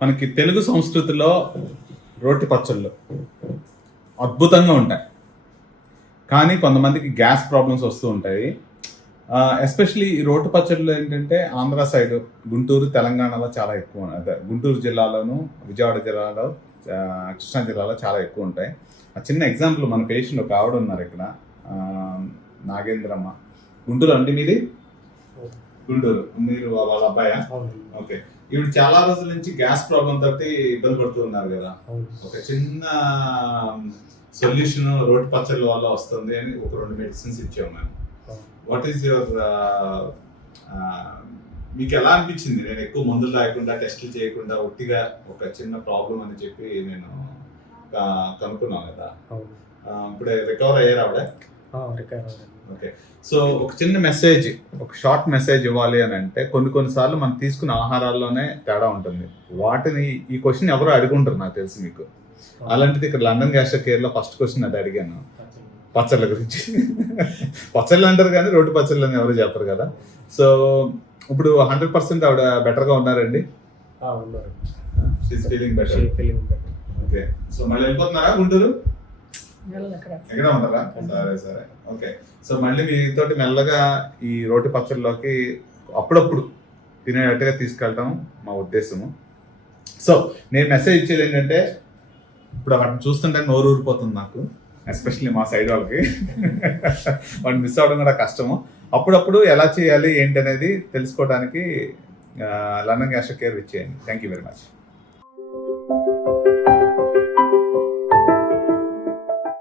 మనకి తెలుగు సంస్కృతిలో రోటి పచ్చళ్ళు అద్భుతంగా ఉంటాయి, కానీ కొంతమందికి గ్యాస్ ప్రాబ్లమ్స్ వస్తూ ఉంటాయి. ఎస్పెషలీ ఈ రోటి పచ్చళ్ళు ఏంటంటే ఆంధ్ర సైడ్, గుంటూరు, తెలంగాణలో చాలా ఎక్కువ, అదే గుంటూరు జిల్లాలోను, విజయవాడ జిల్లాలో, కృష్ణా జిల్లాలో చాలా ఎక్కువ ఉంటాయి. ఆ చిన్న ఎగ్జాంపుల్, మన పేషెంట్ ఒక ఆవిడ ఉన్నారు ఇక్కడ, నాగేంద్రమ్మ. గుంటూరు అండి మీది? గుంటూరు. మీరు వాళ్ళ అబ్బాయా? ఓకే. ఈవిడ చాలా రోజుల నుంచి గ్యాస్ ప్రాబ్లం తోటి ఇబ్బంది పడుతూ ఉన్నారు కదా. ఒక చిన్న సొల్యూషన్ రోటి పచ్చళ్ళ వల్ల వస్తుంది అని ఒక 2 మెడిసిన్స్ ఇచ్చాము మేము. వాట్ ఈస్ యువర్, మీకు ఎలా అనిపించింది? నేను ఎక్కువ మందులు రాయకుండా, టెస్టులు చేయకుండా, ఒట్టిగా ఒక చిన్న ప్రాబ్లం అని చెప్పి నేను కనుక్కున్నాను కదా. ఇప్పుడే రికవర్ అయ్యారు ఆవిడ? ఓకే. సో ఒక చిన్న మెసేజ్, ఒక షార్ట్ మెసేజ్ ఇవ్వాలి అని అంటే, కొన్నిసార్లు మనం తీసుకున్న ఆహారాల్లోనే తేడా ఉంటుంది. వాటిని ఈ క్వశ్చన్ ఎవరో అడుగుంటారు నాకు తెలిసి మీకు. అలాంటిది ఇక్కడ లండన్ గ్యాస్ట్రో కేర్ లో ఫస్ట్ క్వశ్చన్ అది అడిగాను, పచ్చళ్ళ గురించి. పచ్చళ్ళు అంటారు కానీ రోటి పచ్చళ్ళు అని ఎవరు చెప్పరు కదా. సో ఇప్పుడు 100% ఆవిడ బెటర్ గా ఉన్నారండి? ఓకే. సో మళ్ళీ వెళ్ళిపోతున్నారా గుంటూరు? ఎక్కడ ఉన్నారా? సరే సరే, ఓకే. సో మళ్ళీ మీతోటి మెల్లగా ఈ రోటి పచ్చళ్ళలోకి అప్పుడప్పుడు తినేటట్టుగా తీసుకెళ్ళటం మా ఉద్దేశము. సో నేను మెసేజ్ ఇచ్చేది ఏంటంటే, ఇప్పుడు వాటిని చూస్తుంటే నోరు ఊరిపోతుంది నాకు, ఎస్పెషల్లీ మా సైడ్ వాళ్ళకి. వాటిని మిస్ అవ్వడం కూడా కష్టము. అప్పుడప్పుడు ఎలా చేయాలి ఏంటి అనేది తెలుసుకోవడానికి లండన్ గ్యాస్ట్రో కేర్ ఇచ్చేయండి. Thank you very much.